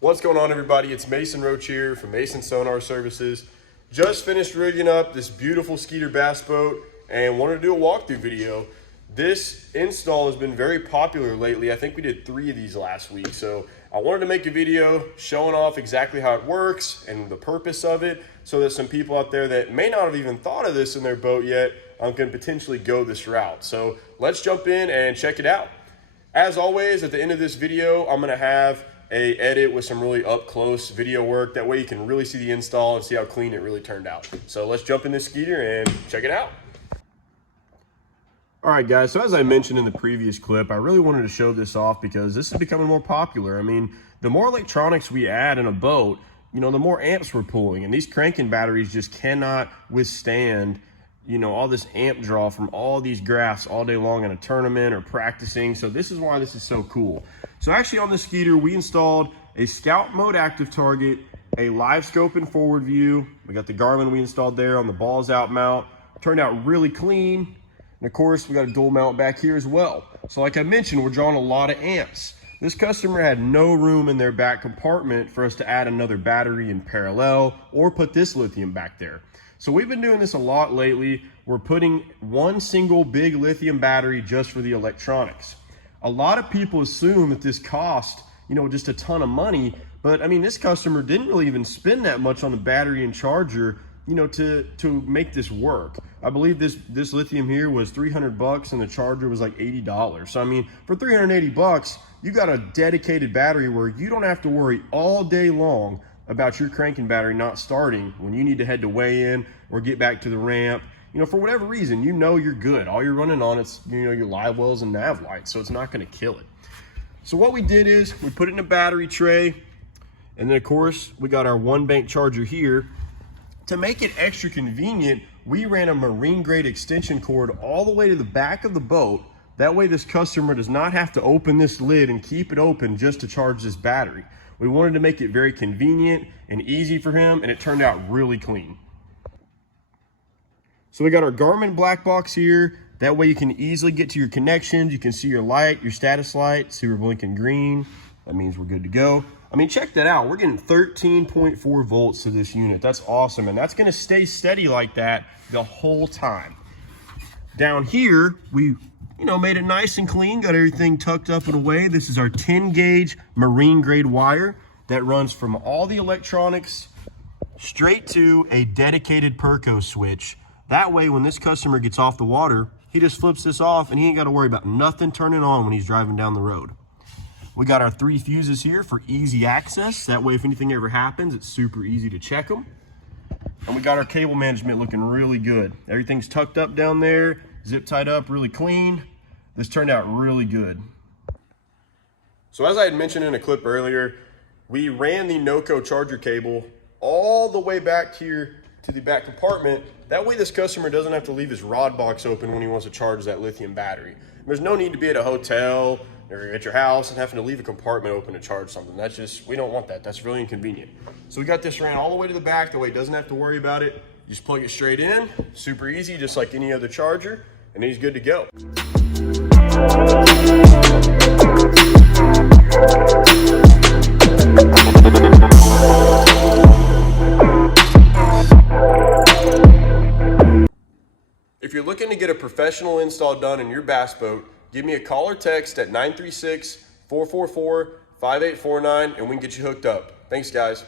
What's going on, everybody? It's Mason Roach here from Mason Sonar Services. Just finished rigging up this beautiful Skeeter bass boat and wanted to do a walkthrough video. This install has been very popular lately. I think we did 3 of these last week. So I wanted to make a video showing off exactly how it works and the purpose of it so that some people out there that may not have even thought of this in their boat yet can potentially go this route. So let's jump in and check it out. As always, at the end of this video, I'm gonna have a edit with some really up close video work. That way you can really see the install and see how clean it really turned out. So let's jump in this Skeeter and check it out. All right, guys, so as I mentioned in the previous clip, I really wanted to show this off because this is becoming more popular. I mean, the more electronics we add in a boat, the more amps we're pulling, and these cranking batteries just cannot withstand all this amp draw from all these graphs all day long in a tournament or practicing. So this is why this is so cool. So actually on the Skeeter, we installed a scout mode active target, a live scope and forward view. We got the Garmin we installed there on the balls out mount. Turned out really clean. And of course, we got a dual mount back here as well. So like I mentioned, we're drawing a lot of amps. This customer had no room in their back compartment for us to add another battery in parallel or put this lithium back there. So we've been doing this a lot lately. We're putting one single big lithium battery just for the electronics. A lot of people assume that this cost, just a ton of money, but I mean, this customer didn't really even spend that much on the battery and charger, to make this work. I believe this lithium here was 300 bucks and the charger was like $80. So I mean, for 380 bucks, you got a dedicated battery where you don't have to worry all day long about your cranking battery not starting when you need to head to weigh in or get back to the ramp. For whatever reason, you're good. All you're running on it's your live wells and nav lights, so it's not going to kill it. So what we did is we put it in a battery tray, and then of course we got our 1-bank charger here. To make it extra convenient, we ran a marine grade extension cord all the way to the back of the boat. That way this customer does not have to open this lid and keep it open just to charge this battery. We wanted to make it very convenient and easy for him, and it turned out really clean. So we got our Garmin black box here. That way you can easily get to your connections. You can see your light, your status light, see we're blinking green. That means we're good to go. I mean, check that out. We're getting 13.4 volts to this unit. That's awesome, and that's gonna stay steady like that the whole time. Down here, we made it nice and clean, got everything tucked up and away. This is our 10 gauge marine grade wire that runs from all the electronics straight to a dedicated Perco switch. That way, when this customer gets off the water, he just flips this off and he ain't got to worry about nothing turning on when he's driving down the road. We got our 3 fuses here for easy access. That way, if anything ever happens, it's super easy to check them. And we got our cable management looking really good. Everything's tucked up down there, zip tied up, really clean. This turned out really good. So as I had mentioned in a clip earlier, we ran the NOCO charger cable all the way back here to the back compartment. That way this customer doesn't have to leave his rod box open when he wants to charge that lithium battery. There's no need to be at a hotel or at your house and having to leave a compartment open to charge something. We don't want that. That's really inconvenient. So we got this ran all the way to the back. That way it doesn't have to worry about it. You just plug it straight in, super easy, just like any other charger, and he's good to go. If you're looking to get a professional install done in your bass boat, give me a call or text at 936-444-5849 and we can get you hooked up. Thanks, guys.